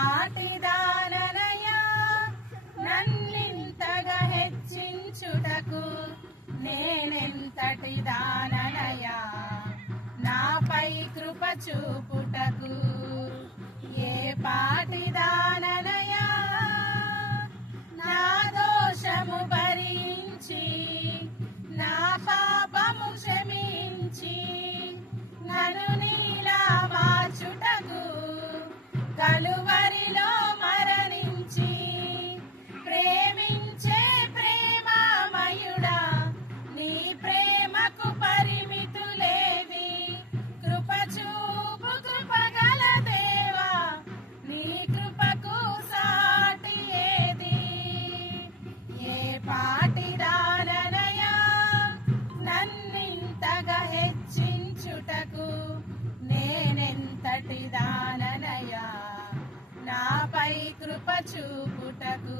పాటిదాననయా నన్నింతగా హెచ్చించుటకు నేనెంతటి దాననయా నాపై కృప చూపుటకు ఏ పాటిదాననయా నా దోషము భరించి నా పాపము క్షమించి నన్ను నీలా మార్చుటకు కలువరిలో మరణించి ప్రేమించే ప్రేమామయుడా నీ ప్రేమకు పరిమితులేవి కృప చూపు కృపగల దేవా నీ కృపకు సాటి ఏది ఏ పాటిదాననయా నన్నింతగా హెచ్చించుటకు నేనెంతటి దాననయా నాపై కృప చూపుటకు